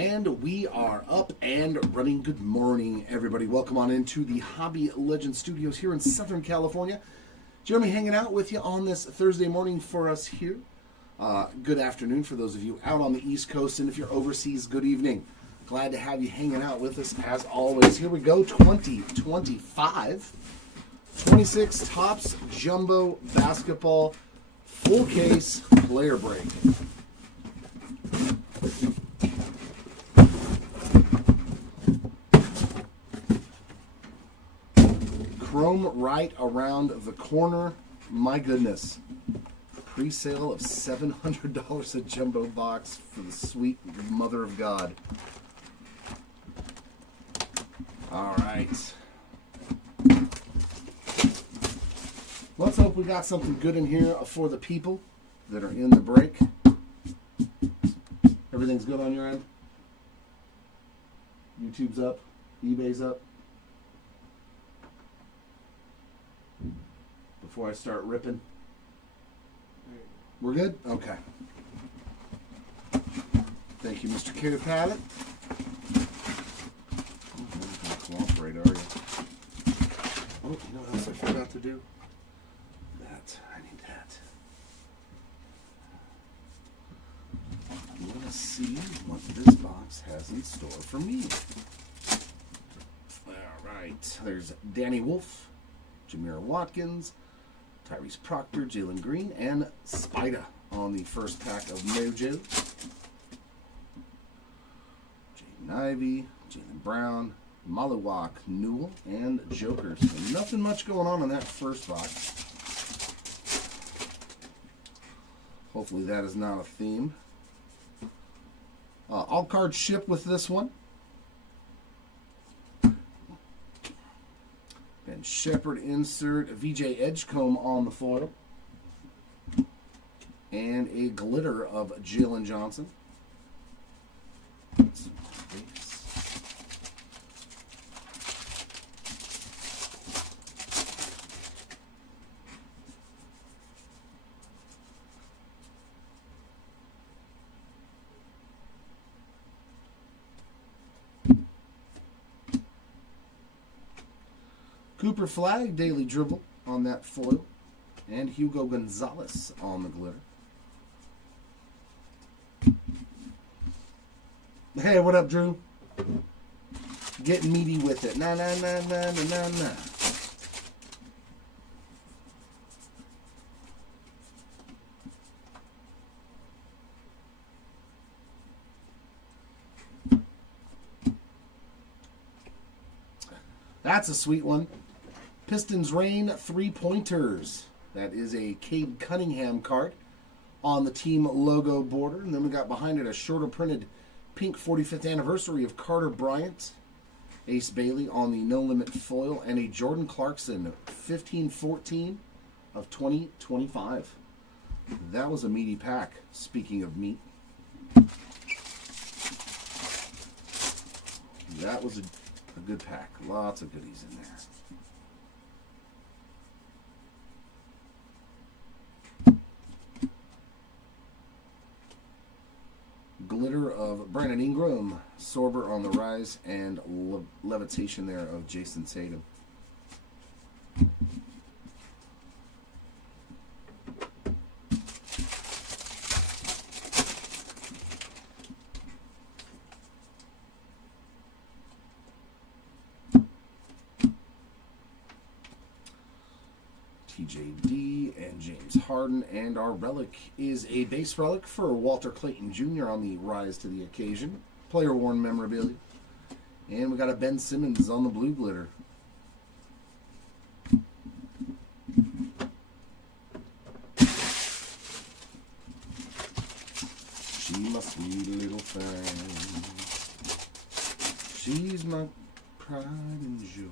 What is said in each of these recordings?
And we are up and running. Good morning, everybody. Welcome on into the Hobby Legend Studios here in Southern California. Jeremy hanging out with you on this Thursday morning for us here. Good afternoon for those of you out on the East Coast, and if you're overseas, good evening. Glad to have you hanging out with us as always. Here we go, 2025. 26 Topps Jumbo Basketball Full Case Player Break. Chrome right around the corner. My goodness. Pre-sale of $700 a jumbo box for the sweet mother of God. All right. Let's hope we got something good in here for the people that are in the break. Everything's good on your end? YouTube's up? eBay's up? Before I start ripping. We're good? Okay. Thank you, Mr. Carey Pallet. Oh, you're not going to cooperate, are you? Oh, you know what else I forgot to do? That. I need that. I want to see what this box has in store for me. All right. There's Danny Wolf, Jameer Watkins, Tyrese Proctor, Jalen Green, and Spida on the first pack of Mojo. Jaden Ivey, Jalen Brown, Maluwak, Newell, and Joker. So nothing much going on in that first box. Hopefully that is not a theme. All cards ship with this one. And Shepard insert, VJ Edgecombe on the foil. And a glitter of Jalen Johnson. Cooper Flag, Daily Dribble on that foil. And Hugo Gonzalez on the glitter. Hey, what up, Drew? Getting meaty with it. Nah. That's a sweet one. Pistons Rain 3-pointers. That is a Cade Cunningham card on the team logo border. And then we got behind it a shorter printed pink 45th anniversary of Carter Bryant. Ace Bailey on the No Limit foil. And a Jordan Clarkson 15-14 of 2025. That was a meaty pack, speaking of meat. That was a good pack. Lots of goodies in there. Glitter of Brandon Ingram, Sorber on the rise, and levitation there of Jason Tatum. TJD and James Harden, and our relic is a base relic for Walter Clayton Jr. on the rise to the occasion. Player worn memorabilia. And we got a Ben Simmons on the blue glitter. She's my sweet little thing. She's my pride and joy.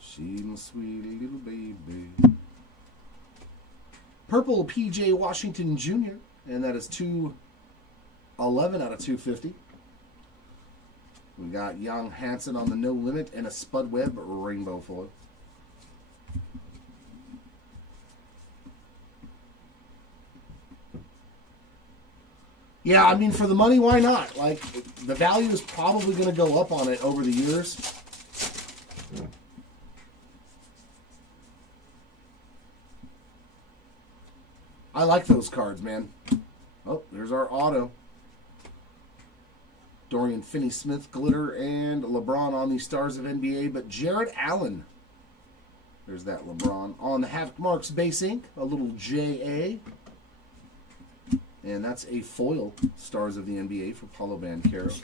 She's my sweet little baby. Purple PJ Washington Jr. And that is 211 out of 250. We got Young Hansen on the No Limit and a Spud Webb rainbow foil. Yeah, I mean, for the money, why not? Like, the value is probably going to go up on it over the years. I like those cards, man. Oh, there's our auto. Dorian Finney-Smith glitter and LeBron on the Stars of NBA, but Jared Allen. There's that LeBron. On the Havoc Marks base ink, a little JA. And that's a foil Stars of the NBA for Paulo Banchero.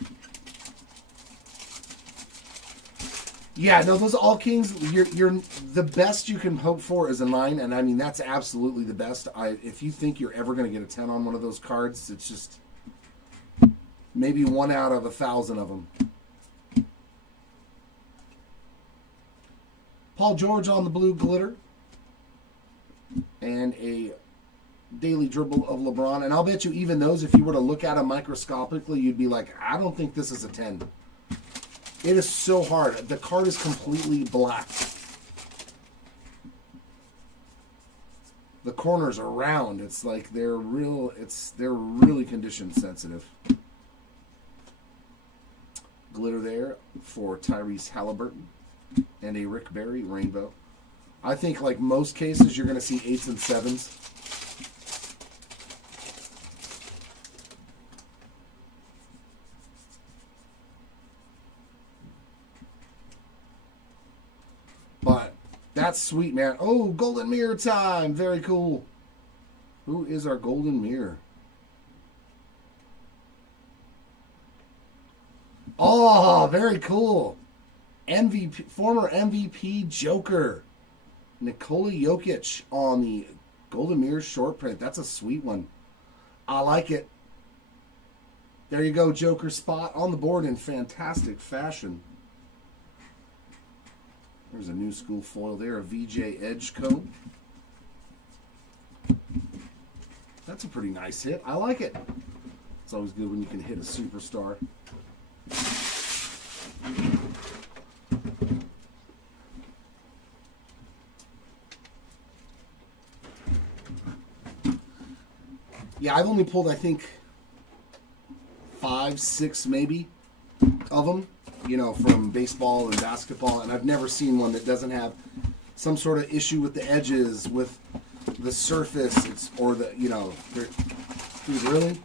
Yeah, no, those All Kings, you're the best you can hope for is a 9, and I mean that's absolutely the best. If you think you're ever going to get a 10 on one of those cards, it's just maybe 1 out of 1,000 of them. Paul George on the blue glitter, and a daily dribble of LeBron. And I'll bet you even those, if you were to look at them microscopically, you'd be like, I don't think this is a 10. It is so hard. The card is completely black. The corners are round. It's like they're really condition sensitive. Glitter there for Tyrese Halliburton and a Rick Barry rainbow. I think like most cases you're going to see 8s and 7s. But that's sweet, man. Oh, golden mirror time. Very cool. Who is our golden mirror? Oh, very cool. MVP, former MVP Joker. Nikola Jokic on the golden mirror short print. That's a sweet one. I like it. There you go, Joker spot on the board in fantastic fashion. There's a new school foil there, a VJ Edge cone. That's a pretty nice hit. I like it. It's always good when you can hit a superstar. Yeah, I've only pulled, I think, 5, 6 maybe of them, you know, from baseball and basketball, and I've never seen one that doesn't have some sort of issue with the edges, with the surface, or the, you know, dude, really?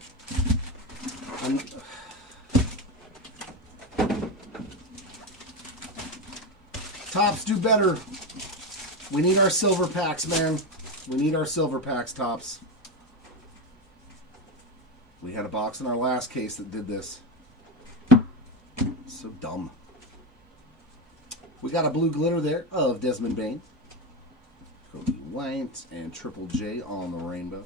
Topps, do better. We need our silver packs, man. We need our silver packs, Topps. We had a box in our last case that did this. So dumb. We got a blue glitter there of Desmond Bain. Kobe White and Triple J on the rainbow.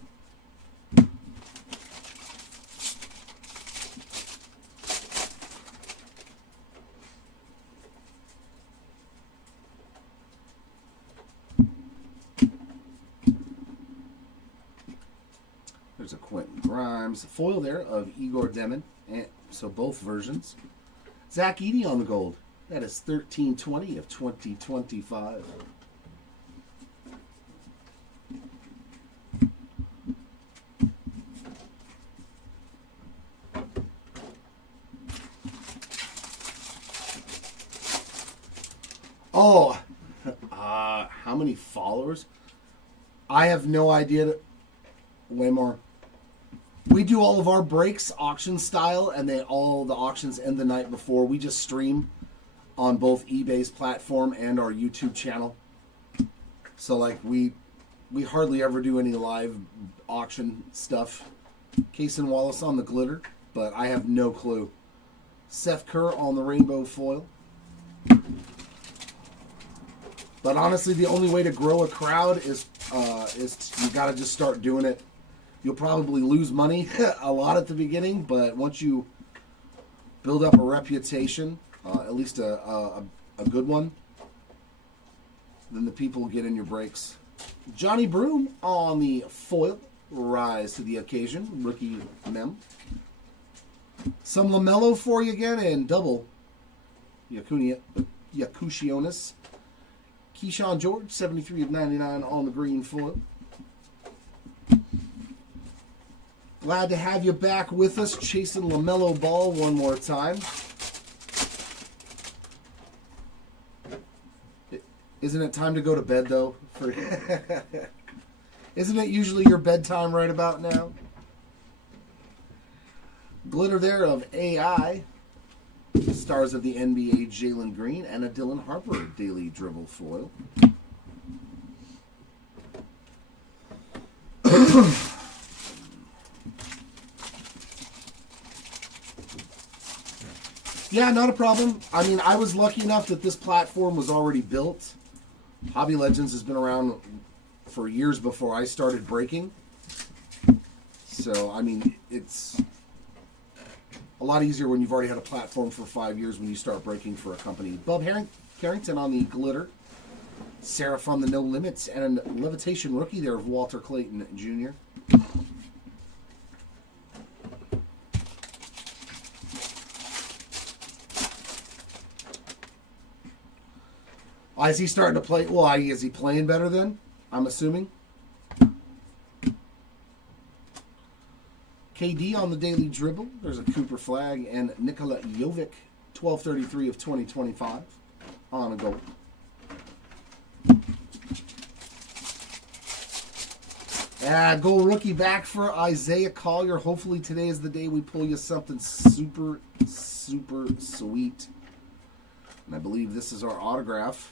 There's a Quentin Grimes foil there of Igor Demon, and so both versions. Zach Edey on the gold. That is 1320 of 2025. Oh, how many followers? I have no idea. Way more. We do all of our breaks auction style, and all the auctions end the night before. We just stream on both eBay's platform and our YouTube channel. So like we hardly ever do any live auction stuff. Cason Wallace on the glitter, but I have no clue. Seth Kerr on the rainbow foil. But honestly, the only way to grow a crowd is you got to just start doing it. You'll probably lose money a lot at the beginning, but once you build up a reputation, at least a good one, then the people will get in your breaks. Johnny Broom on the foil, rise to the occasion, rookie mem. Some LaMelo for you again, and double Yakushionis. Keyshawn George, 73 of 99 on the green foil. Glad to have you back with us, chasing LaMelo Ball one more time. Isn't it time to go to bed, though? Isn't it usually your bedtime right about now? Glitter there of AI. Stars of the NBA, Jalen Green, and a Dylan Harper daily dribble foil. Yeah, not a problem. I mean, I was lucky enough that this platform was already built. Hobby Legends has been around for years before I started breaking. So, I mean, it's a lot easier when you've already had a platform for 5 years when you start breaking for a company. Bub Carrington on the glitter. Seraph on the No Limits. And a Levitation rookie there of Walter Clayton Jr. Is he starting to play? Well, is he playing better then? I'm assuming. KD on the daily dribble. There's a Cooper flag and Nikola Jovic, 1233 of 2025 on a goal. Goal rookie back for Isaiah Collier. Hopefully today is the day we pull you something super, super sweet. And I believe this is our autograph.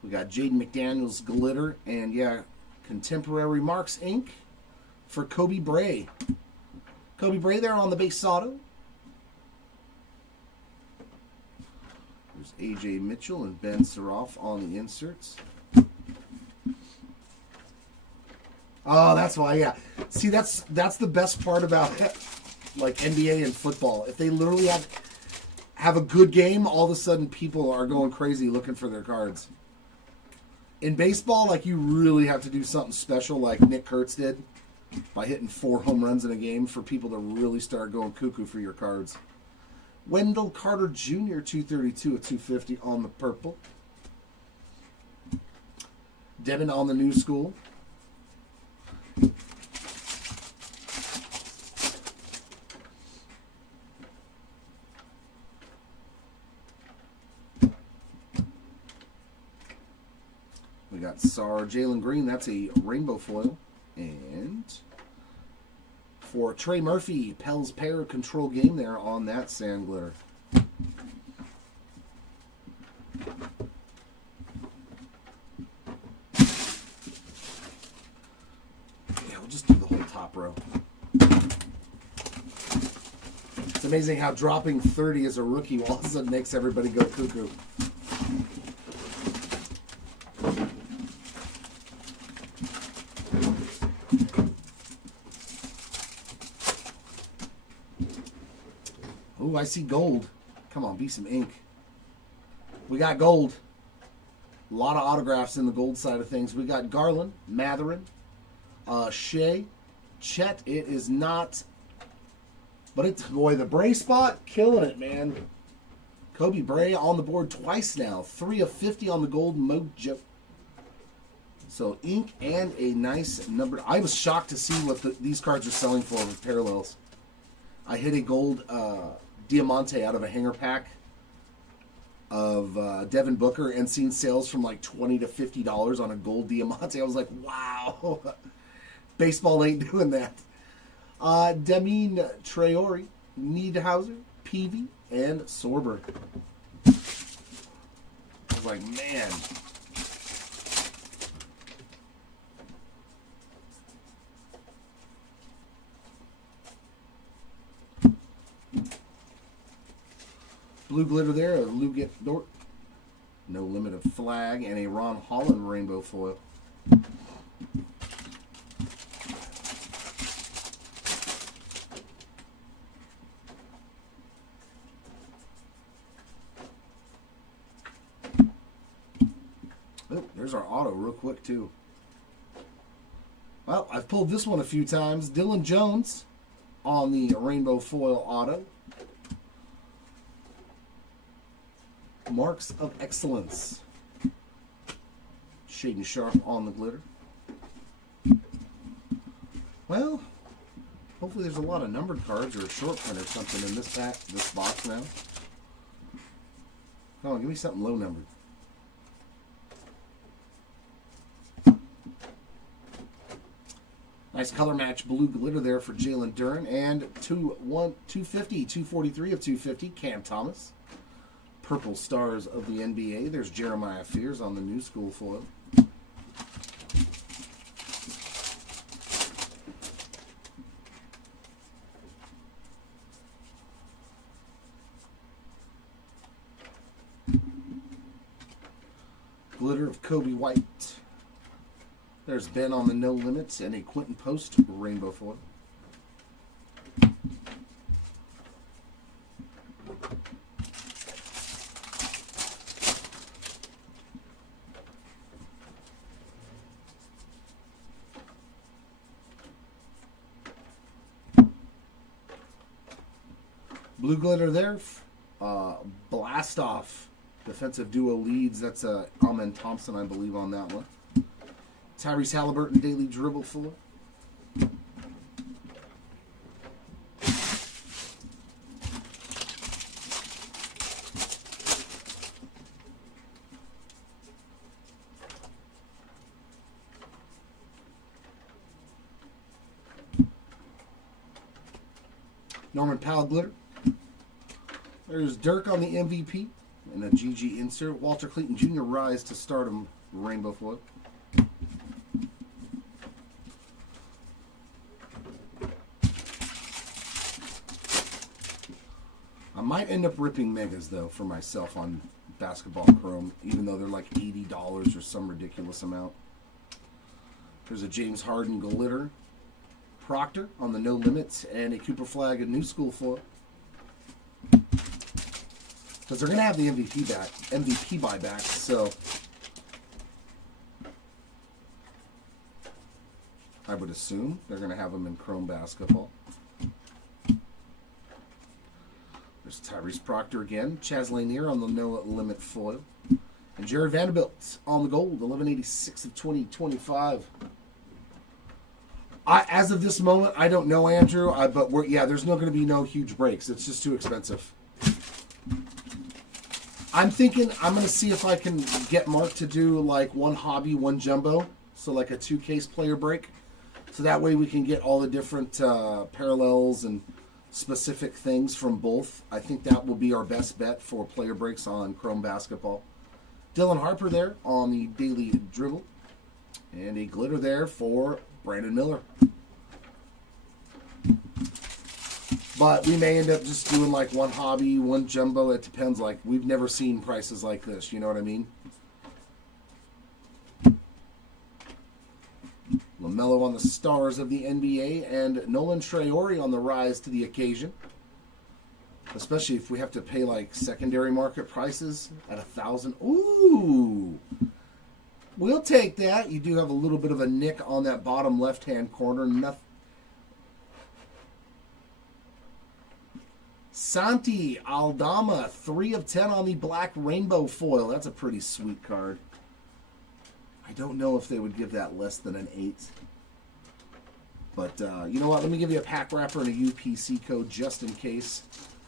We got Jaden McDaniels glitter and Contemporary Marks ink for Kobe Bray. Kobe Bray there on the base auto. There's AJ Mitchell and Ben Saroff on the inserts. Oh, that's why, yeah. See, that's the best part about like NBA and football. If they literally have a good game, all of a sudden people are going crazy looking for their cards. In baseball, like, you really have to do something special like Nick Kurtz did by hitting 4 home runs in a game for people to really start going cuckoo for your cards. Wendell Carter Jr., 232 of 250 on the purple. Devin on the new school. We got Sar Jalen Green. That's a rainbow foil. And for Trey Murphy, Pell's Pair control game there on that sand glitter. Yeah, we'll just do the whole top row. It's amazing how dropping 30 as a rookie all of a sudden makes everybody go cuckoo. Ooh, I see gold. Come on, be some ink. We got gold. A lot of autographs in the gold side of things. We got Garland, Matherin, Shea, Chet. It is not, but it's, boy, the Bray spot, killing it, man. Kobe Bray on the board twice now. 3 of 50 on the gold mojo. So ink and a nice number. I was shocked to see what these cards are selling for with parallels. I hit a gold Diamante out of a hanger pack of Devin Booker and seen sales from like $20 to $50 on a gold Diamante. I was like, wow. Baseball ain't doing that. Demine Traore, Niedhauser, Peavy, and Sorber. I was like, man. Blue glitter there, a Luget Dort. No Limit of flag, and a Ron Holland rainbow foil. Oh, there's our auto real quick, too. Well, I've pulled this one a few times. Dylan Jones on the rainbow foil auto. Marks of Excellence. Shaden Sharp on the glitter. Well, Hopefully there's a lot of numbered cards or a short print or something in this pack, this box now. Come on, give me something low numbered. Nice color match blue glitter there for Jalen Duren. And 250, 243 of 250, Cam Thomas. Purple stars of the NBA. There's Jeremiah Fears on the new school foil. Glitter of Kobe White. There's Ben on the No Limits and a Quentin Post rainbow foil. Blue glitter there. Blast Off. Defensive duo leads. That's Amen Thompson, I believe, on that one. Tyrese Halliburton daily dribble full. Norman Powell glitter. There's Dirk on the MVP and a GG insert. Walter Clayton Jr. rise to stardom rainbow foil. I might end up ripping megas though for myself on Basketball Chrome, even though they're like $80 or some ridiculous amount. There's a James Harden glitter. Proctor on the No Limits and a Cooper Flag and New School foil. Because they're going to have the MVP buyback, so I would assume they're going to have them in Chrome Basketball. There's Tyrese Proctor again, Chaz Lanier on the No Limit foil, and Jared Vanderbilt on the gold, 1186 of 2025. As of this moment, I don't know, Andrew, but there's not going to be no huge breaks. It's just too expensive. I'm thinking I'm going to see if I can get Mark to do like one hobby, one jumbo. So like a 2-case player break. So that way we can get all the different parallels and specific things from both. I think that will be our best bet for player breaks on Chrome Basketball. Dylan Harper there on the daily dribble. And a glitter there for Brandon Miller. But we may end up just doing like one hobby, one jumbo. It depends. Like, we've never seen prices like this. You know what I mean? LaMelo on the stars of the NBA and Nolan Traore on the rise to the occasion. Especially if we have to pay like secondary market prices at $1,000. Ooh! We'll take that. You do have a little bit of a nick on that bottom left-hand corner. Nothing. Santi Aldama, 3 of 10 on the black rainbow foil. That's a pretty sweet card. I don't know if they would give that less than an 8. But you know what? Let me give you a pack wrapper and a UPC code just in case.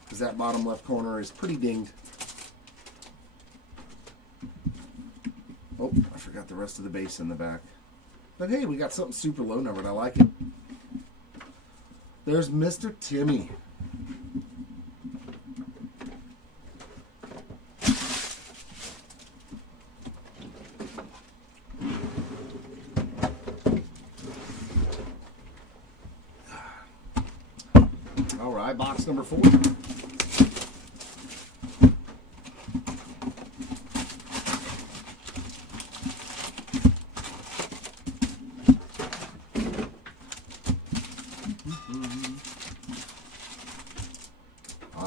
Because that bottom left corner is pretty dinged. Oh, I forgot the rest of the base in the back. But hey, we got something super low numbered. I like it. There's Mr. Timmy. All right, box number 4.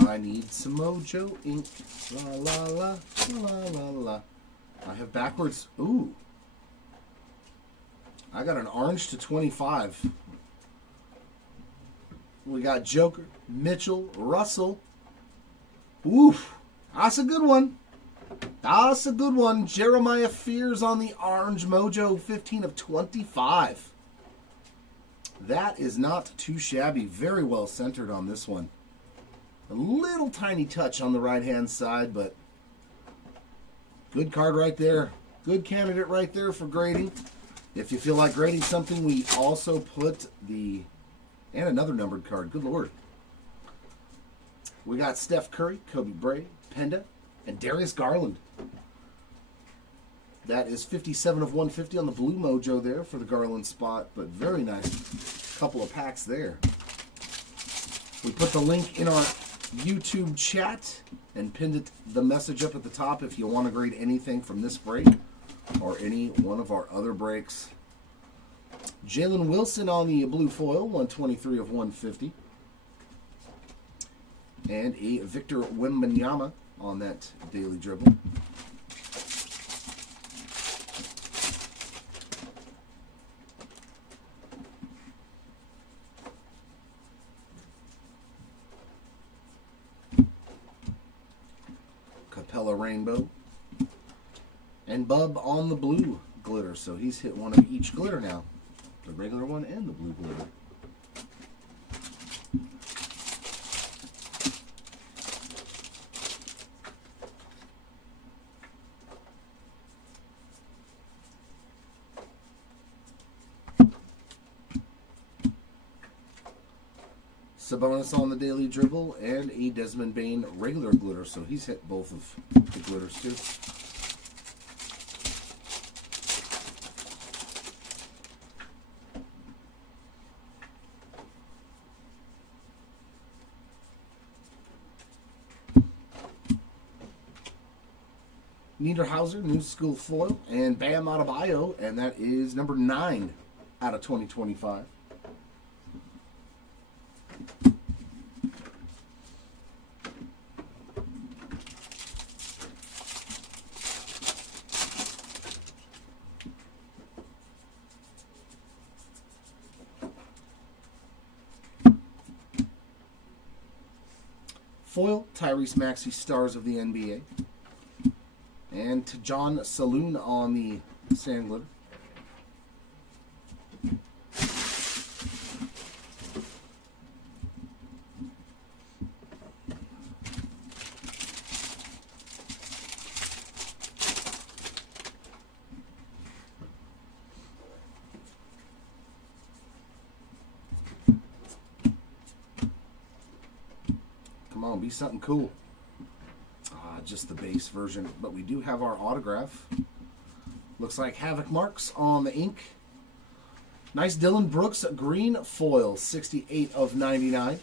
I need some Mojo ink. La la la la la la. I have backwards. Ooh. I got an orange to 25. We got Joker, Mitchell, Russell. Oof. That's a good one. That's a good one. Jeremiah Fears on the orange Mojo, 15 of 25. That is not too shabby. Very well centered on this one. A little tiny touch on the right-hand side, but good card right there. Good candidate right there for grading. If you feel like grading something, we also put and another numbered card. Good Lord. We got Steph Curry, Kobe Bryant, Penda, and Darius Garland. That is 57 of 150 on the blue mojo there for the Garland spot, but very nice couple of packs there. We put the link in our YouTube chat and pinned the message up at the top if you want to grade anything from this break or any one of our other breaks. Jalen Wilson on the blue foil, 123 of 150. And a Victor Wembanyama on that daily dribble. Capella Rainbow. And Bub on the blue glitter. So he's hit one of each glitter now. The regular one and the blue glitter. Sabonis on the daily dribble and a Desmond Bane regular glitter, so he's hit both of the glitters too. Niederhauser, New School Foil, and Bam Adebayo, and that is number 9 out of 2025. Foil, Tyrese Maxey, Stars of the NBA. And to John Saloon on the sand glitter. Come on, be something cool. Just the base version, but we do have our autograph. Looks like Havoc marks on the ink. Nice Dylan Brooks green foil, 68 of 99.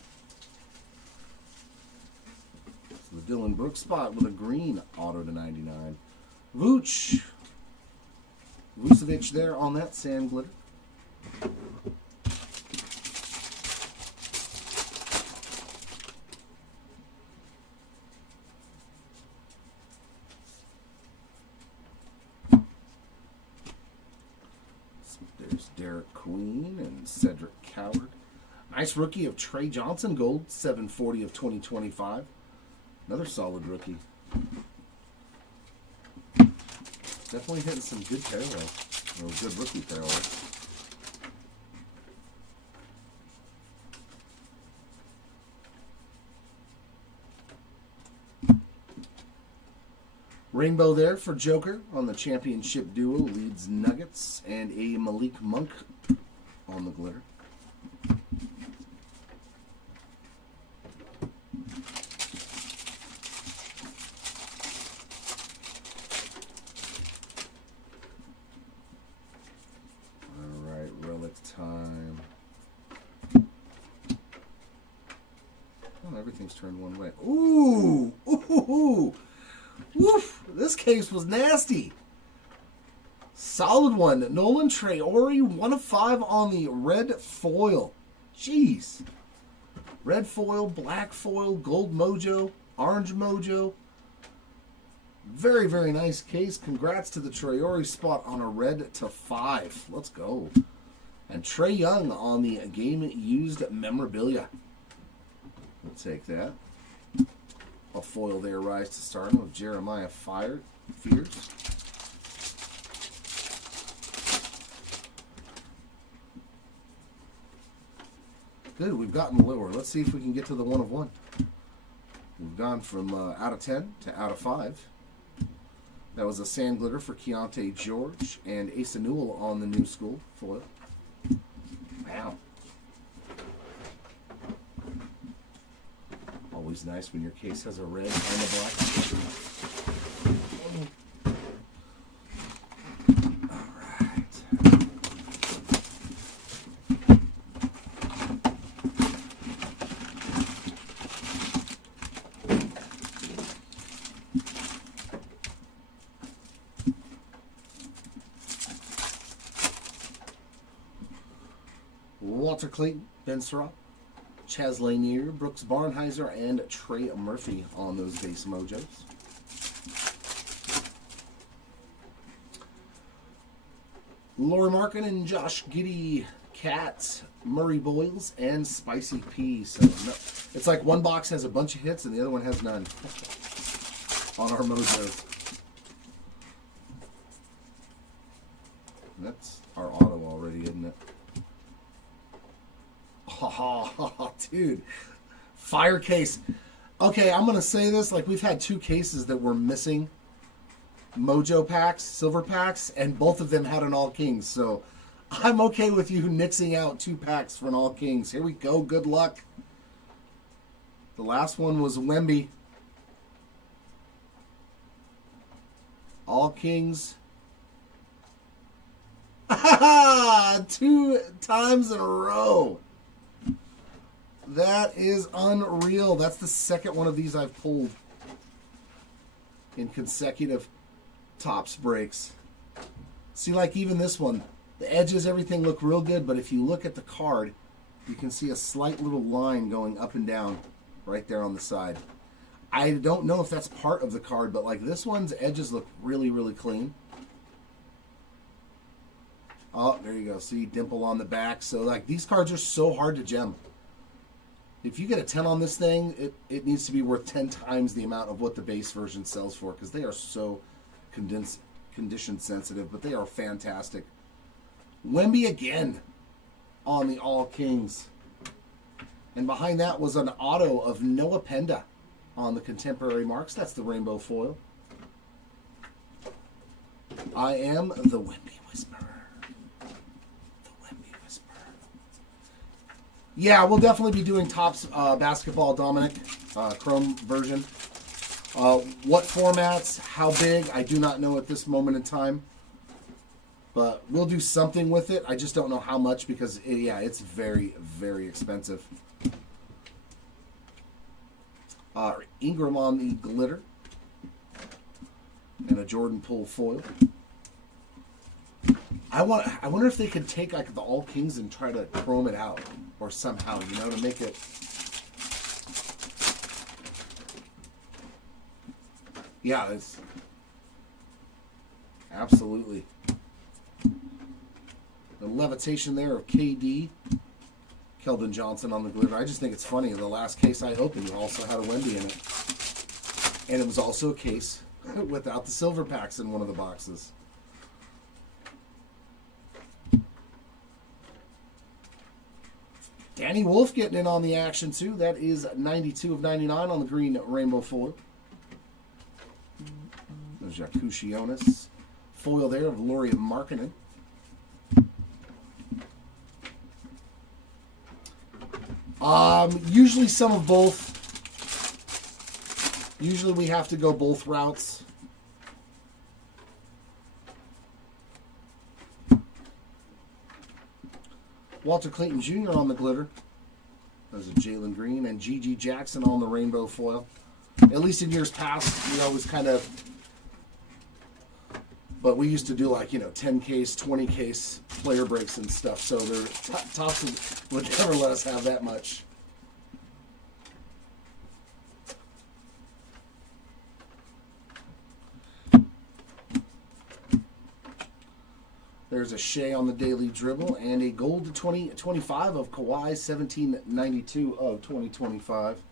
So the Dylan Brooks spot with a green auto to 99. Vucevic there on that sand glitter. Derek Queen and Cedric Coward. Nice rookie of Trey Johnson, gold, 740 of 2025. Another solid rookie. Definitely hitting some good parallels, or good rookie parallels. Rainbow there for Joker on the championship duo, leads Nuggets, and a Malik Monk on the glitter. All right, relic time. Oh, everything's turned one way. Ooh! Ooh! Woof! This case was nasty. Solid one. Nolan Traore, 1 of 5 on the red foil. Jeez. Red foil, black foil, gold mojo, orange mojo. Very, very nice case. Congrats to the Traore spot on a red to 5. Let's go. And Trae Young on the game-used memorabilia. We'll take that. A foil there, Rise to Stardom with Jeremiah Fears. Good, we've gotten lower. Let's see if we can get to the 1 of 1. We've gone from out of 10 to out of 5. That was a sand glitter for Keontae George and Asa Newell on the new school foil. Wow. Always nice when your case has a red and a black. Walter Clayton, Ben Surratt, Chaz Lanier, Brooks Barnheiser, and Trey Murphy on those base mojos. Lori Markin and Josh Giddey, Cat, Murray Boyles, and Spicy P. So no, it's like one box has a bunch of hits and the other one has none on our mojos. That's our auto already, isn't it? Oh, dude. Fire case. Okay, I'm going to say this. Like, we've had 2 cases that were missing mojo packs, silver packs, and both of them had an all kings. So I'm okay with you nixing out 2 packs for an all kings. Here we go. Good luck. The last one was Wemby. All kings. 2 times in a row. That is unreal. That's the second one of these I've pulled in consecutive Topps breaks. See, like even this one, the edges, everything look real good, but if you look at the card, you can see a slight little line going up and down right there on the side. I don't know if that's part of the card, but like this one's edges look really, really clean. Oh, there you go. See, dimple on the back. So like these cards are so hard to gem. If you get a 10 on this thing, it needs to be worth 10 times the amount of what the base version sells for because they are so condition sensitive, but they are fantastic. Wemby again on the All Kings. And behind that was an auto of Noah Penda on the Contemporary Marks. That's the rainbow foil. I am the Wemby Whisperer. Yeah, we'll definitely be doing Topps Basketball Dominic Chrome version. What formats, how big, I do not know at this moment in time. But we'll do something with it. I just don't know how much because, it's very, very expensive. Ingram on the glitter. And a Jordan Poole foil. I wonder if they could take like the All Kings and try to chrome it out. Or somehow, to make it... Yeah, it's... Absolutely. The levitation there of KD. Keldon Johnson on the glitter. I just think it's funny. The last case I opened also had a Wemby in it. And it was also a case without the silver packs in one of the boxes. Danny Wolf getting in on the action, too. That is 92 of 99 on the green rainbow foil. There's Jakushionis. Foil there of Lauri Markkanen. Usually some of both. Usually we have to go both routes. Walter Clayton Jr. on the glitter. There's a Jalen Green and G.G. Jackson on the rainbow foil. At least in years past, we always kind of... But we used to do like, 10 case, 20 case player breaks and stuff. So Topps would never let us have that much. There's a Shea on the daily dribble and a gold to 2025 of Kawhi, 1792 of 2025.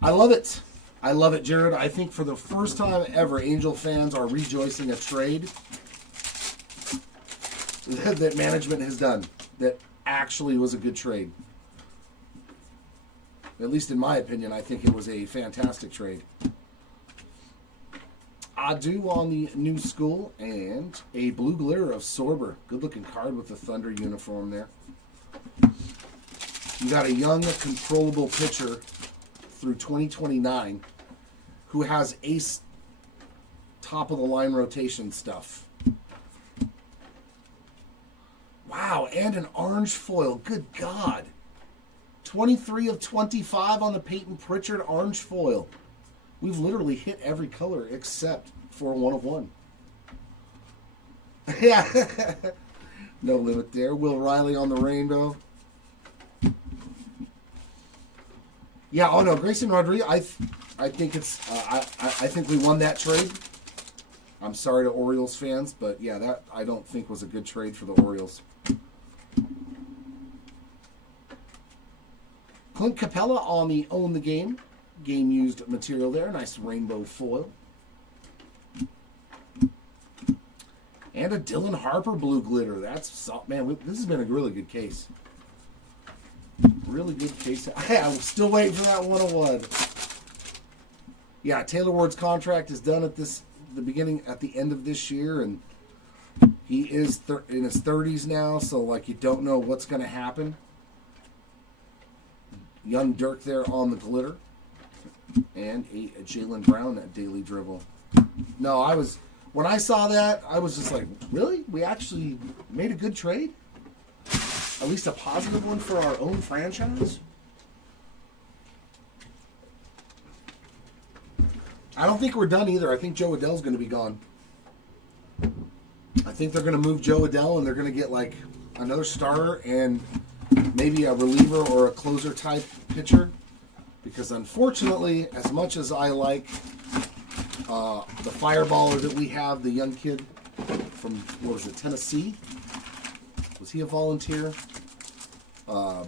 I love it. I love it, Jared. I think for the first time ever, Angel fans are rejoicing a trade that management has done that actually was a good trade. At least in my opinion, I think it was a fantastic trade. Adu on the new school, and a blue glitter of Sorber. Good looking card with the Thunder uniform there. You got a young, controllable pitcher through 2029 who has ace top of the line rotation stuff. Wow, and an orange foil. Good God. 23 of 25 on the Peyton Pritchard orange foil. We've literally hit every color except for 1 of 1. Yeah. No limit there. Will Riley on the rainbow. Yeah, oh no, Grayson Rodriguez, I think it's I think we won that trade. I'm sorry to Orioles fans, but yeah, that I don't think was a good trade for the Orioles. Clint Capella on the Own the Game used material there. Nice rainbow foil. And a Dylan Harper blue glitter. That's, man, this has been a really good case. Really good case. I'm still waiting for that 101. Yeah, Taylor Ward's contract is done at the end of this year, and he is in his 30s now, so like you don't know what's going to happen. Young Dirk there on the glitter. And a Jaylen Brown at Daily Dribble. No, when I saw that, I was just like, really? We actually made a good trade? At least a positive one for our own franchise? I don't think we're done either. I think Joe Adell's going to be gone. I think they're going to move Joe Adell, and they're going to get like another starter and maybe a reliever or a closer type pitcher. Because unfortunately, as much as I like the fireballer that we have, the young kid from, what was it, Tennessee? Was he a volunteer?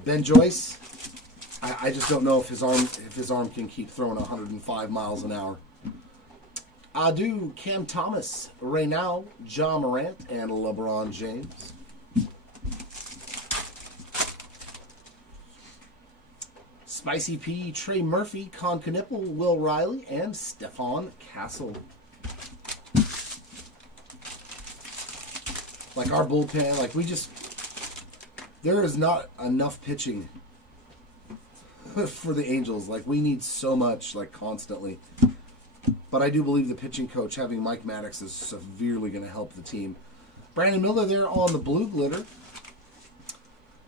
Ben Joyce. I just don't know if his arm can keep throwing 105 miles an hour. Adu, Cam Thomas, Reynal, John Morant, and LeBron James. Spicy P, Trey Murphy, Con Knipple, Will Riley, and Stephon Castle. Like our bullpen, like there is not enough pitching for the Angels. Like we need so much, like constantly. But I do believe the pitching coach, having Mike Maddox, is severely going to help the team. Brandon Miller there on the blue glitter.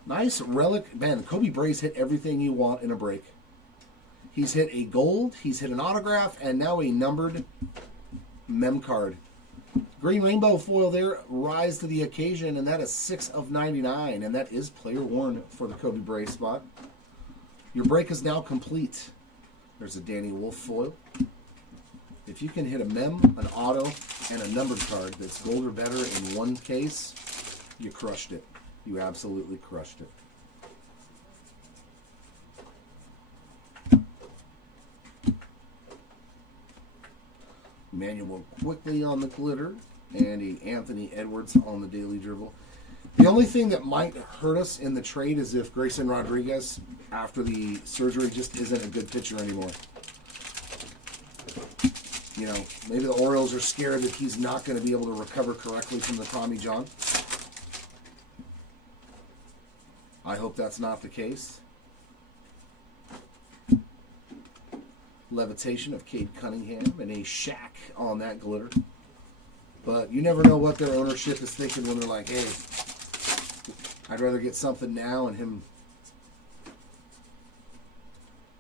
Nice relic. Man, Kobe Bray's hit everything you want in a break. He's hit a gold, he's hit an autograph, and now a numbered mem card. Green rainbow foil there, rise to the occasion, and that is 6 of 99, and that is player worn for the Kobe Bray spot. Your break is now complete. There's a Danny Wolf foil. If you can hit a mem, an auto, and a numbered card that's gold or better in one case, you crushed it. You absolutely crushed it. Manuel quickly on the glitter, and a Anthony Edwards on the Daily Dribble. The only thing that might hurt us in the trade is if Grayson Rodriguez, after the surgery, just isn't a good pitcher anymore. You know, maybe the Orioles are scared that he's not going to be able to recover correctly from the Tommy John. I hope that's not the case. Levitation of Cade Cunningham and a Shaq on that glitter. But you never know what their ownership is thinking when they're like, hey, I'd rather get something now and him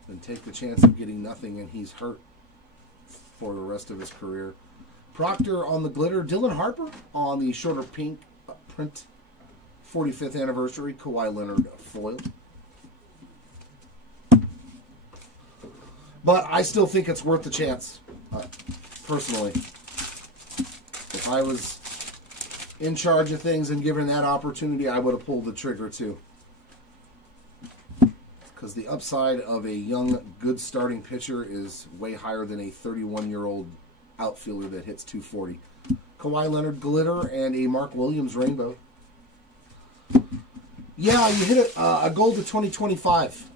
than take the chance of getting nothing and he's hurt for the rest of his career. Proctor on the glitter. Dylan Harper on the shorter pink print. 45th anniversary Kawhi Leonard foil. But I still think it's worth the chance, personally. If I was in charge of things and given that opportunity, I would have pulled the trigger too. Because the upside of a young, good starting pitcher is way higher than a 31-year-old outfielder that hits 240. Kawhi Leonard glitter and a Mark Williams rainbow. Yeah, you hit a gold to 2025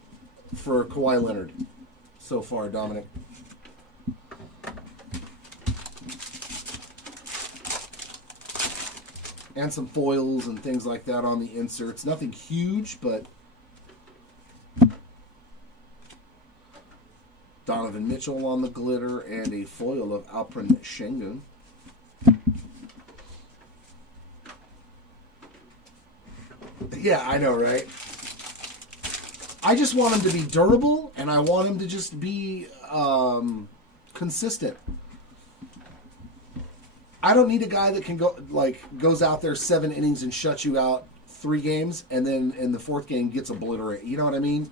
for Kawhi Leonard so far, Dominic. And some foils and things like that on the inserts. Nothing huge, but Donovan Mitchell on the glitter and a foil of Alperen Şengün. Yeah, I know, right? I just want him to be durable, and I want him to just be consistent. I don't need a guy that can goes out there 7 innings and shuts you out 3 games, and then in the 4th game gets obliterated. You know what I mean?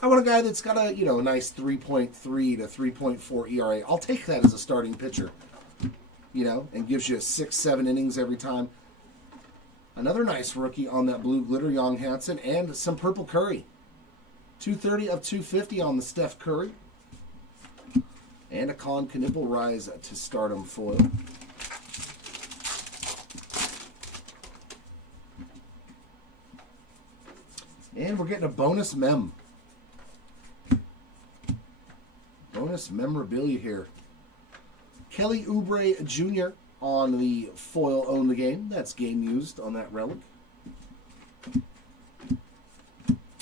I want a guy that's got a nice 3.3 to 3.4 ERA. I'll take that as a starting pitcher. And gives you 6-7 innings every time. Another nice rookie on that blue glitter, Young Hansen, and some purple Curry. 230 of 250 on the Steph Curry. And a Con Knipple rise to stardom foil. And we're getting a bonus mem. Bonus memorabilia here. Kelly Oubre Jr. on the foil Own the Game. That's game used on that relic.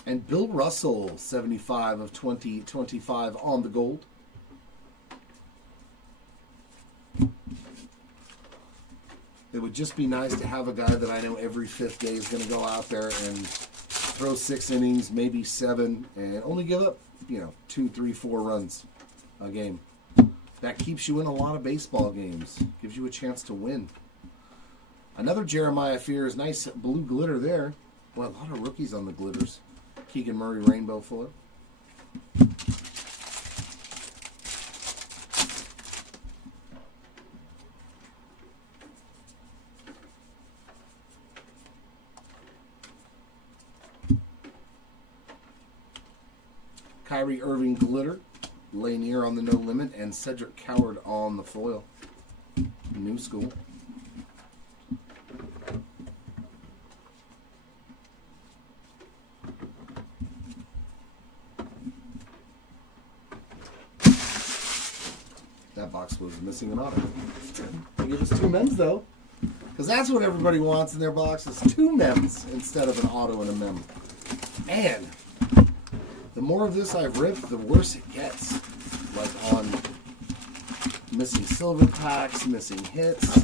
And Bill Russell, 75 of 2025 on the gold. It would just be nice to have a guy that I know every 5th day is going to go out there and throw 6 innings, maybe 7, and only give up, 2, 3, 4 runs a game. That keeps you in a lot of baseball games. Gives you a chance to win. Another Jeremiah Fears, nice blue glitter there. Boy, a lot of rookies on the glitters. Keegan Murray rainbow foil. Kyrie Irving glitter, Lanier on the no limit, and Cedric Coward on the foil. New school. That box was missing an auto. They gave us 2 mems though, because that's what everybody wants in their boxes: 2 mems instead of an auto and a mem. And the more of this I've ripped, the worse it gets. Like on missing silver packs, missing hits.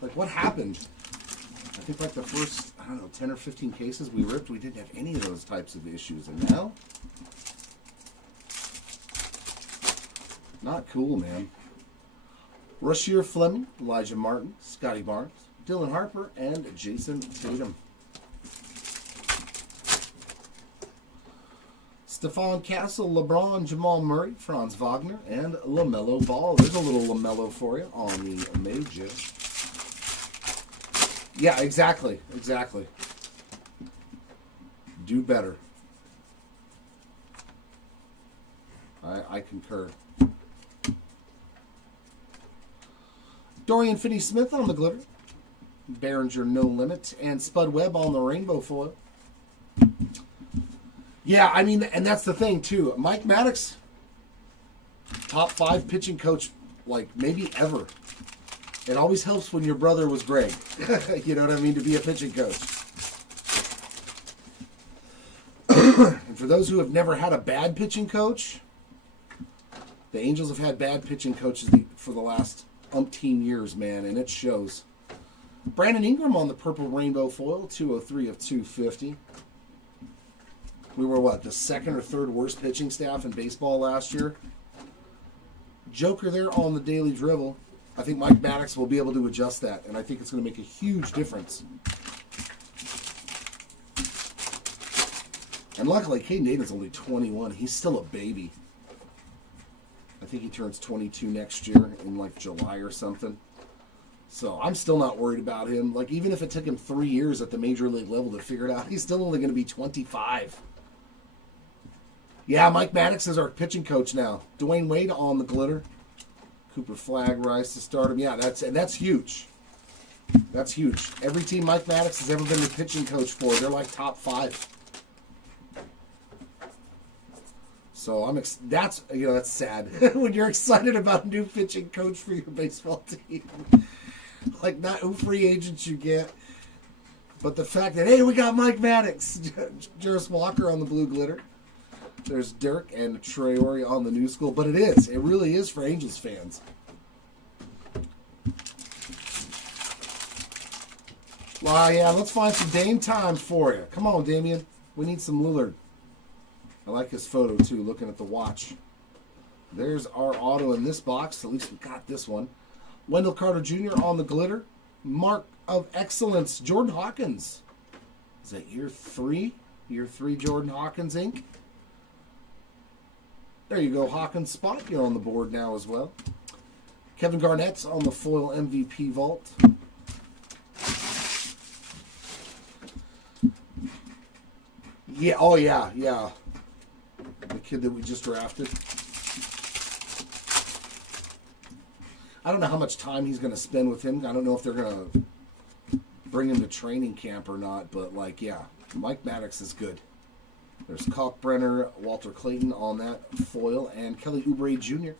Like what happened? I think like the first, 10 or 15 cases we ripped, we didn't have any of those types of issues. And now, not cool, man. Rasheer Fleming, Elijah Martin, Scotty Barnes, Dylan Harper, and Jason Tatum. Stephon Castle, LeBron, Jamal Murray, Franz Wagner, and LaMelo Ball. There's a little LaMelo for you on the major. Yeah, exactly. Do better. I concur. Dorian Finney-Smith on the glitter. Behringer no limit. And Spud Webb on the rainbow foil. Yeah, and that's the thing, too. Mike Maddox, top 5 pitching coach, maybe ever. It always helps when your brother was Greg. You know what I mean? To be a pitching coach. And for those who have never had a bad pitching coach, the Angels have had bad pitching coaches for the last umpteen years, man, and it shows. Brandon Ingram on the purple rainbow foil, 203 of 250. We were, the 2nd or 3rd worst pitching staff in baseball last year? Joker there on the daily dribble. I think Mike Maddox will be able to adjust that, and I think it's going to make a huge difference. And luckily, Caden Aiden's only 21. He's still a baby. I think he turns 22 next year in, July or something. So I'm still not worried about him. Even if it took him 3 years at the major league level to figure it out, he's still only going to be 25. Yeah, Mike Maddox is our pitching coach now. Dwayne Wade on the glitter. Cooper Flagg rise to stardom. Yeah, that's huge. That's huge. Every team Mike Maddox has ever been the pitching coach for, they're like top 5. So that's sad when you're excited about a new pitching coach for your baseball team. Like, not who free agents you get, but the fact that, hey, we got Mike Maddox, Jarris Walker on the blue glitter. There's Dirk and Traore on the new school, but it really is for Angels fans. Well, yeah, let's find some Dame time for you. Come on, Damian. We need some Lillard. I like his photo, too, looking at the watch. There's our auto in this box. At least we got this one. Wendell Carter Jr. on the glitter. Mark of Excellence, Jordan Hawkins. Is that year 3? Year 3 Jordan Hawkins, Inc. There you go, Hawkins spot. You're on the board now as well. Kevin Garnett's on the foil MVP vault. Yeah, oh yeah. The kid that we just drafted. I don't know how much time he's going to spend with him. I don't know if they're going to bring him to training camp or not, but Mike Maddox is good. There's Kalkbrenner, Walter Clayton on that foil, and Kelly Oubre Jr.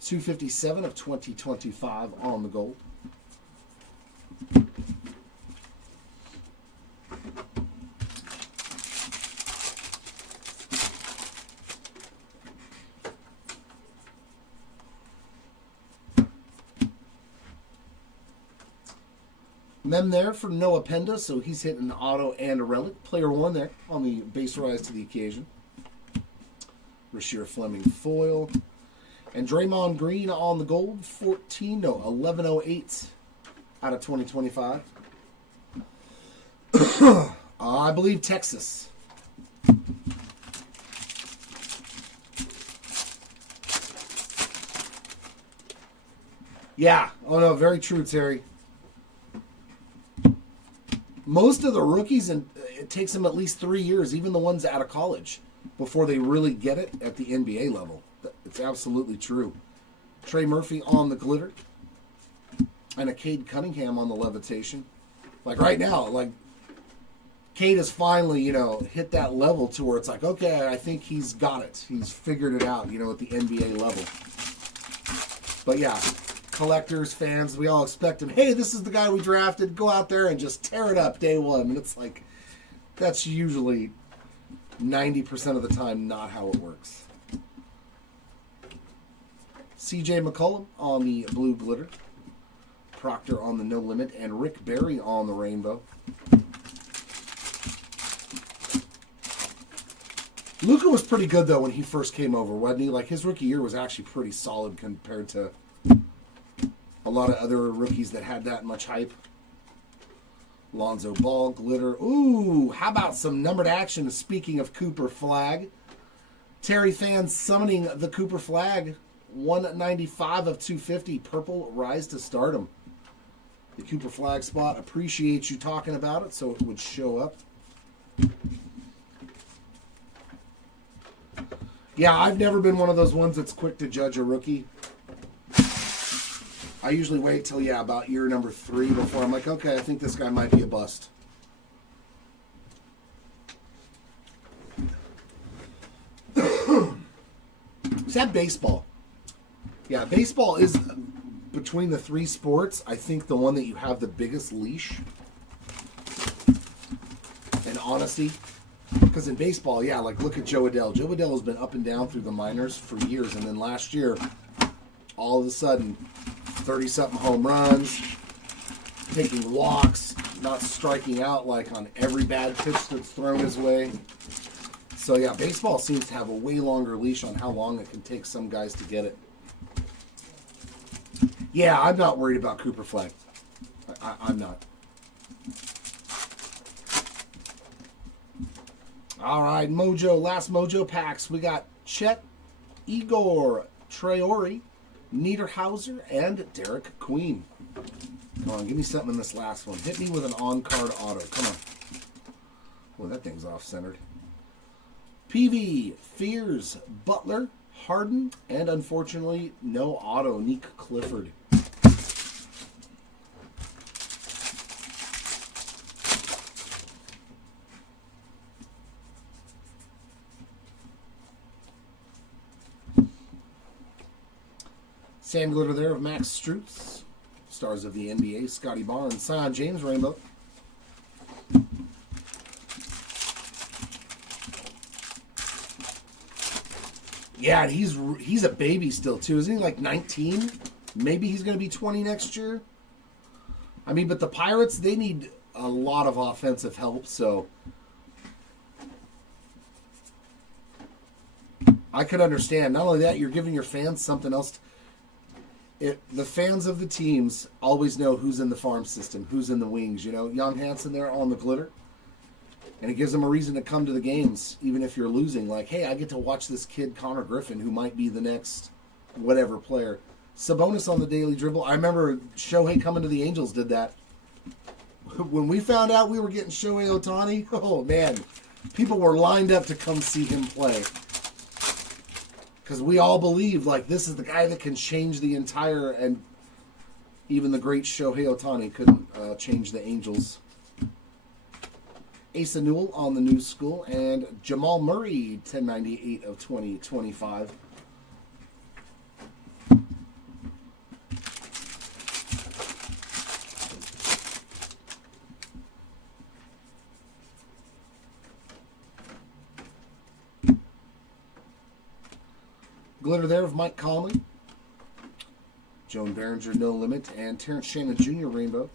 257 of 2025 on the gold. Mem there for Noah Penda, so he's hitting an auto and a relic. Player 1 there on the base rise to the occasion. Rasheer Fleming foil. And Draymond Green on the gold, 1108 out of 2025. I believe Texas. Yeah. Oh, no, very true, Terry. Most of the rookies, it takes them at least 3 years, even the ones out of college, before they really get it at the NBA level. It's absolutely true. Trey Murphy on the glitter. And a Cade Cunningham on the levitation. Like right now, Cade has finally, hit that level to where it's like, okay, I think he's got it. He's figured it out, at the NBA level. But yeah, collectors, fans, we all expect him, hey, this is the guy we drafted, go out there and just tear it up day one. And it's like, that's usually 90% of the time not how it works. CJ McCollum on the blue glitter. Proctor on the no limit. And Rick Barry on the rainbow. Luka was pretty good, though, when he first came over, wasn't he? Like, his rookie year was actually pretty solid compared to a lot of other rookies that had that much hype. Lonzo Ball, glitter. Ooh, how about some numbered action? Speaking of Cooper Flag. Terry fans summoning the Cooper Flag. 195 of 250. Purple rise to stardom. The Cooper Flag spot. Appreciate you talking about it so it would show up. Yeah, I've never been one of those ones that's quick to judge a rookie. I usually wait till, about year number 3 before I'm like, okay, I think this guy might be a bust. Is that baseball? Yeah, baseball is, between the 3 sports, I think the one that you have the biggest leash and honesty. Because in baseball, look at Joe Adell. Joe Adell has been up and down through the minors for years, and then last year, all of a sudden, 30-something home runs, taking walks, not striking out on every bad pitch that's thrown his way. So, baseball seems to have a way longer leash on how long it can take some guys to get it. Yeah, I'm not worried about Cooper Flag. I'm not. All right, last Mojo packs. We got Chet, Igor, Traore, Niederhauser, and Derek Queen. Come on, give me something in this last one. Hit me with an on-card auto. Come on. Well, that thing's off-centered. PV, Fears, Butler, Harden, and unfortunately, no auto. Nick Clifford. Sand glitter there of Max Strutz. Stars of the NBA, Scotty Barnes. Sion James Rainbow. Yeah, and he's a baby still, too. Isn't he like 19? Maybe he's going to be 20 next year. I mean, but the Pirates, they need a lot of offensive help, so I could understand. Not only that, you're giving your fans something else. The fans of the teams always know who's in the farm system, who's in the wings. You know, Young Hansen there on the glitter. And it gives them a reason to come to the games, even if you're losing. Like, hey, I get to watch this kid, Connor Griffin, who might be the next whatever player. Sabonis on the daily dribble. I remember Shohei coming to the Angels did that. When we found out we were getting Shohei Ohtani, oh, man. People were lined up to come see him play. Because we all believed, like, this is the guy that can change the entire... And even the great Shohei Ohtani couldn't change the Angels. Asa Newell on the new school, and Jamal Murray, 1098 of 2025. Glitter there of Mike Conley, Joan Behringer, No Limit, and Terrence Shannon Jr. Rainbow.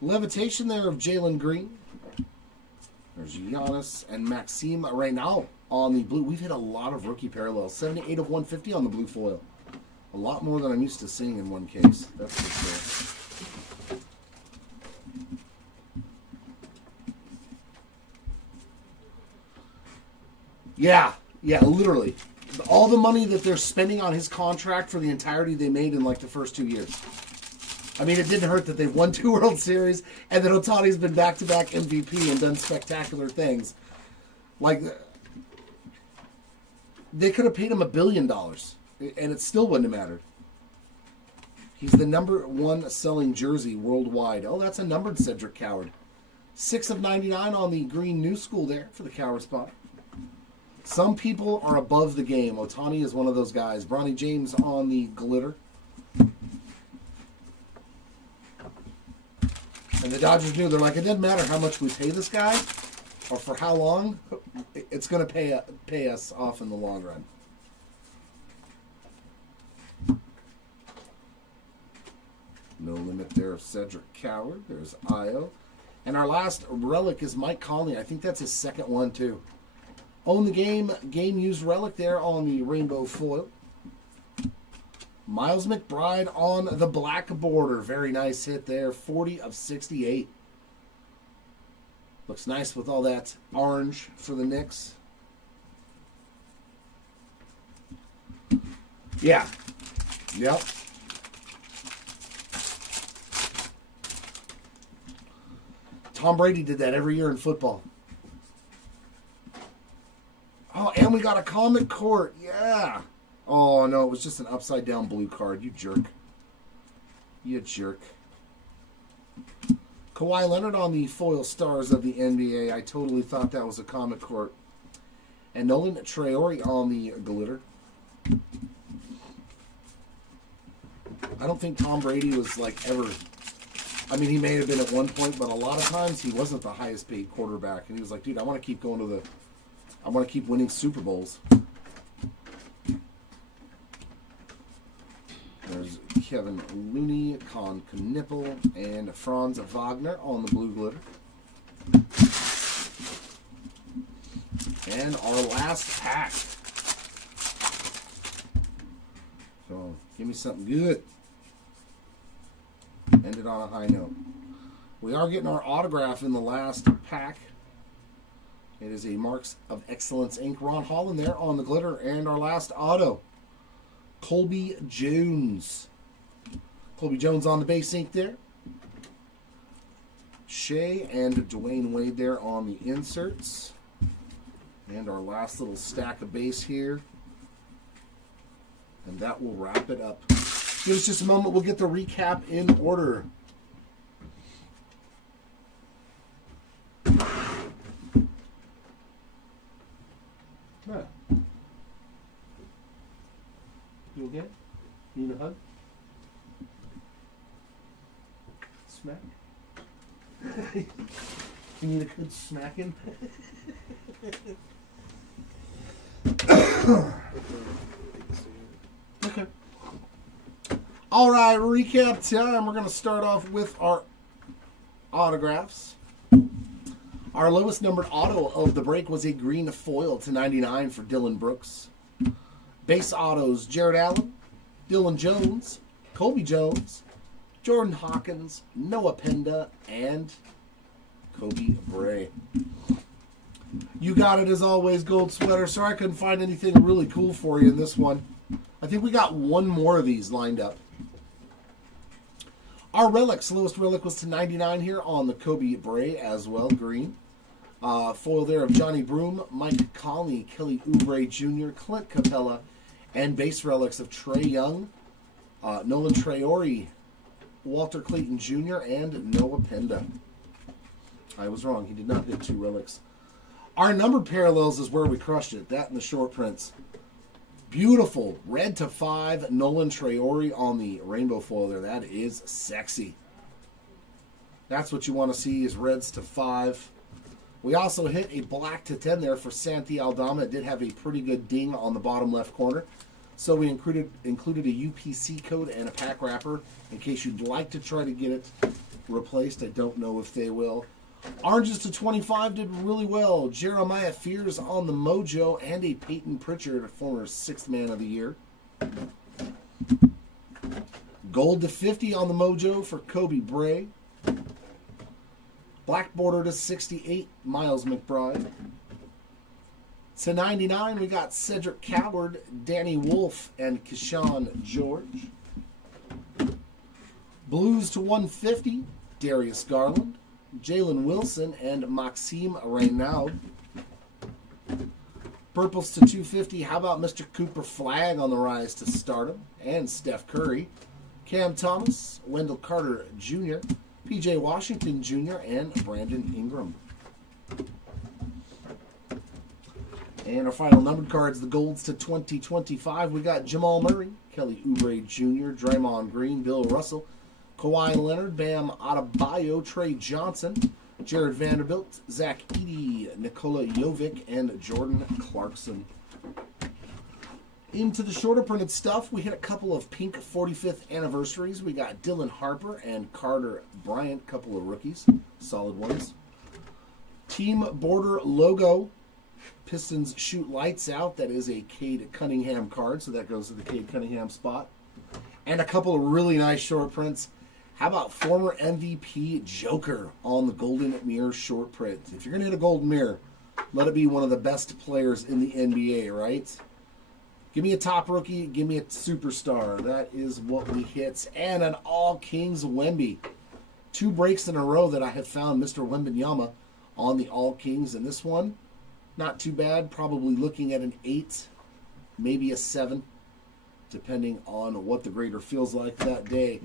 Levitation there of Jalen Green. There's Giannis and Maxime Reynal on the blue. We've hit a lot of rookie parallels. 78 of 150 on the blue foil. A lot more than I'm used to seeing in one case. That's for sure. Yeah, literally. All the money that they're spending on his contract for the entirety they made in like the first 2 years. I mean, it didn't hurt that they've won 2 World Series and that Ohtani's been back-to-back MVP and done spectacular things. Like, they could have paid him $1 billion, and it still wouldn't have mattered. He's the #1 selling jersey worldwide. Oh, that's a numbered Cedric Coward. 6 of 99 on the green new school there for the Coward spot. Some people are above the game. Ohtani is one of those guys. Bronny James on the glitter. And the Dodgers knew, they're like, it doesn't matter how much we pay this guy or for how long, it's going to pay us off in the long run. No Limit there of Cedric Coward. There's Io. And our last relic is Mike Conley. I think that's his second one, too. Own the game used relic there on the rainbow foil. Miles McBride on the black border. Very nice hit there. 40 of 68. Looks nice with all that orange for the Knicks. Yeah. Yep. Tom Brady did that every year in football. Oh, and we got a comic court. Yeah. Oh, no, it was just an upside-down blue card. You jerk. You jerk. Kawhi Leonard on the foil stars of the NBA. I totally thought that was a comic court. And Nolan Traore on the glitter. I don't think Tom Brady was, like, ever... I mean, he may have been at one point, but a lot of times he wasn't the highest-paid quarterback. And he was like, dude, I want to keep going to the... I want to keep winning Super Bowls. There's Kevin Looney, Con Knipple, and Franz Wagner on the blue glitter. And our last pack. So, give me something good. End it on a high note. We are getting our autograph in the last pack. It is a Marks of Excellence ink. Ron Holland there on the glitter. And our last auto. Colby Jones. Colby Jones on the base ink there. Shea and Dwayne Wade there on the inserts. And our last little stack of base here. And that will wrap it up. Give us just a moment. We'll get the recap in order. Yeah. You okay? Need a hug? Smack? You need a good smacking? Okay. All right, recap time. We're going to start off with our autographs. Our lowest numbered auto of the break was a green foil /99 for Dylan Brooks. Base autos: Jared Allen, Dylan Jones, Colby Jones, Jordan Hawkins, Noah Penda, and Kobe Bray. You got it as always, Gold Sweater. Sorry I couldn't find anything really cool for you in this one. I think we got one more of these lined up. Our relics, lowest relic was /99 here on the Kobe Bray as well, green. Foil there of Johnny Broom, Mike Conley, Kelly Oubre Jr., Clint Capella, and base relics of Trey Young, Nolan Traore, Walter Clayton Jr., and Noah Penda. I was wrong. He did not get 2 relics. Our numbered parallels is where we crushed it. That and the short prints. Beautiful. Red /5, Nolan Traore on the rainbow foil there. That is sexy. That's what you want to see is reds /5. We also hit a black /10 there for Santi Aldama. It did have a pretty good ding on the bottom left corner. So we included a UPC code and a pack wrapper in case you'd like to try to get it replaced. I don't know if they will. Oranges /25 did really well. Jeremiah Fears on the Mojo and a Peyton Pritchard, former 6th man of the year. Gold /50 on the Mojo for Kobe Bray. Black border /68, Miles McBride. /99, we got Cedric Coward, Danny Wolf, and Keshawn George. Blues /150, Darius Garland, Jalen Wilson, and Maxime Reynaud. Purples /250, how about Mr. Cooper Flagg on the rise to stardom, and Steph Curry, Cam Thomas, Wendell Carter Jr., PJ Washington Jr., and Brandon Ingram. And our final numbered cards, the golds /2025, we got Jamal Murray, Kelly Oubre Jr., Draymond Green, Bill Russell, Kawhi Leonard, Bam Adebayo, Trey Johnson, Jared Vanderbilt, Zach Edey, Nikola Jovic, and Jordan Clarkson. Into the shorter printed stuff, we hit a couple of pink 45th anniversaries. We got Dylan Harper and Carter Bryant, couple of rookies, solid ones. Team border logo, Pistons shoot lights out. That is a Cade Cunningham card, so that goes to the Cade Cunningham spot. And a couple of really nice short prints. How about former MVP Joker on the Golden Mirror short print? If you're going to hit a Golden Mirror, let it be one of the best players in the NBA, right? Give me a top rookie. Give me a superstar. That is what we hit. And an All Kings Wemby. 2 breaks in a row that I have found Mr. Wembanyama on the All Kings. And this one, not too bad. Probably looking at an 8, maybe a 7, depending on what the grader feels like that day.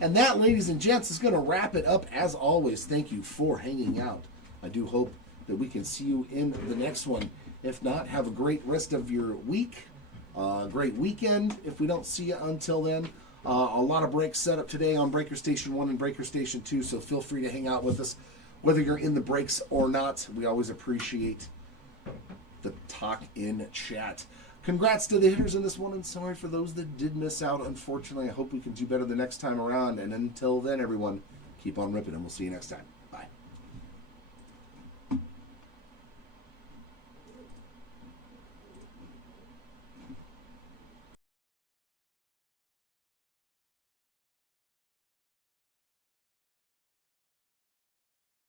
And that, ladies and gents, is going to wrap it up. As always, thank you for hanging out. I do hope that we can see you in the next one. If not, have a great rest of your week. Great weekend if we don't see you until then. A lot of breaks set up today on Breaker Station 1 and Breaker Station 2, so feel free to hang out with us, whether you're in the breaks or not. We always appreciate the talk in chat. Congrats to the hitters in this one, and sorry for those that did miss out. Unfortunately, I hope we can do better the next time around. And until then, everyone, keep on ripping, and we'll see you next time.